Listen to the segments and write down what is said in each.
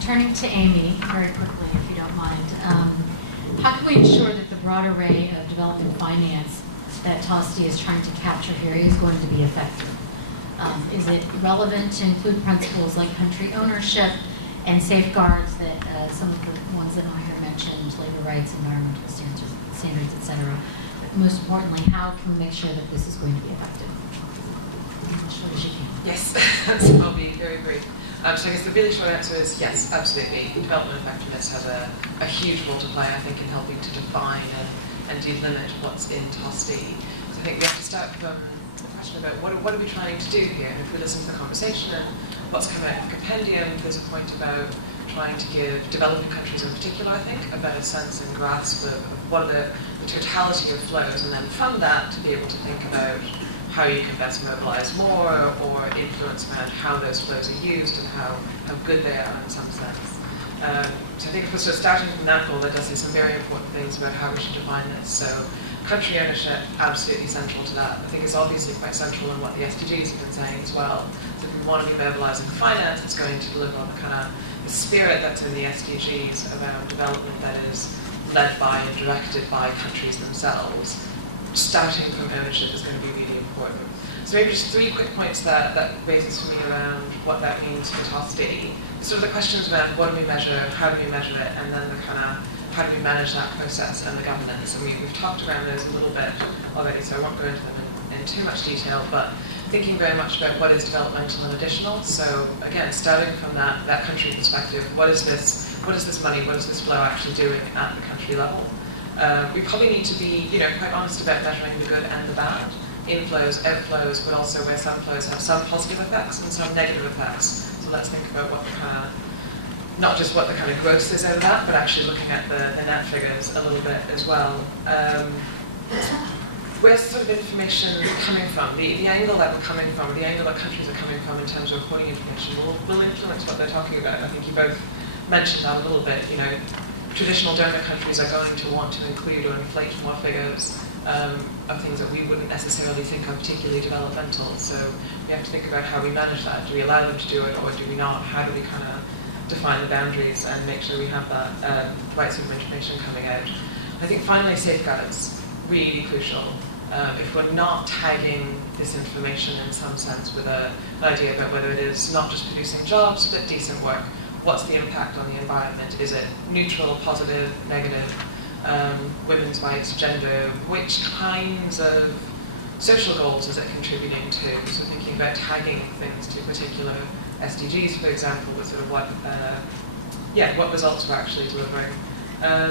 Turning to Amy, very quickly, if you don't mind, how can we ensure that the broad array of development finance that TOSTI is trying to capture here is going to be effective? Is it relevant to include principles like country ownership and safeguards that some of the ones that Maher mentioned, labor rights, environmental standards, et cetera? But most importantly, how can we make sure that this is going to be effective? As short as you can. Yes, I'll be very brief. So I guess the really short answer is yes, absolutely. Development effectiveness has a huge role to play, I think, in helping to define and delimit what's in TOSTI. So I think we have to start from the question about what are we trying to do here? And if we listen to the conversation and what's come out of the compendium, there's a point about trying to give developing countries in particular, I think, a better sense and grasp of what are the totality of flows, and then from that to be able to think about how you can best mobilize more or influence around how those flows are used and how good they are in some sense. So I think if we're sort of starting from that goal, that does say some very important things about how we should define this. So country ownership, absolutely central to that. I think it's obviously quite central in what the SDGs have been saying as well. So if we want to be mobilizing finance, it's going to deliver on the kind of the spirit that's in the SDGs around development that is led by and directed by countries themselves. Starting from ownership is going to be really important. So maybe just 3 quick points that raises for me around what that means for TOSTI. Sort of the questions around what do we measure, how do we measure it, and then the kind of how do we manage that process and the governance. And we've talked around those a little bit already, so I won't go into them in too much detail, but thinking very much about what is developmental and additional. So again, starting from that country perspective, what is this money, what is this flow actually doing at the country level? We probably need to be, quite honest about measuring the good and the bad, inflows, outflows, but also where some flows have some positive effects and some negative effects. So let's think about what the kind of, not just what the kind of gross is out of that, but actually looking at the net figures a little bit as well. Where's sort of information coming from? The angle that we're coming from, the angle that countries are coming from in terms of reporting information will influence what they're talking about. I think you both mentioned that a little bit. Traditional donor countries are going to want to include or inflate more figures of things that we wouldn't necessarily think are particularly developmental. So we have to think about how we manage that. Do we allow them to do it or do we not? How do we kind of define the boundaries and make sure we have that right sort of information coming out? I think finally safeguards, really crucial. If we're not tagging this information in some sense with an idea about whether it is not just producing jobs but decent work, what's the impact on the environment? Is it neutral, positive, negative? Women's rights, gender, which kinds of social goals is it contributing to? So thinking about tagging things to particular SDGs, for example, with sort of what results we're actually delivering. I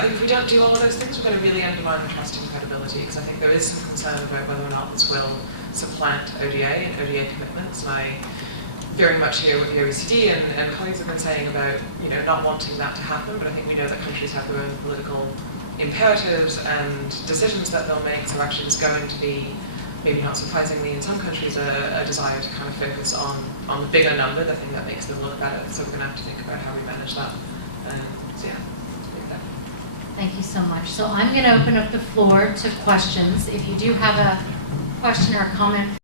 think if we don't do all of those things, we're going to really undermine the trust and credibility, because I think there is some concern about whether or not this will supplant ODA and ODA commitments. And I very much hear what the OECD and colleagues have been saying about not wanting that to happen, but I think we know that countries have their own political imperatives and decisions that they'll make, so actually there's going to be, maybe not surprisingly in some countries, a desire to kind of focus on the bigger number, the thing that makes them look better, so we're going to have to think about how we manage that. Thank you so much. So I'm going to open up the floor to questions. If you do have a question or a comment,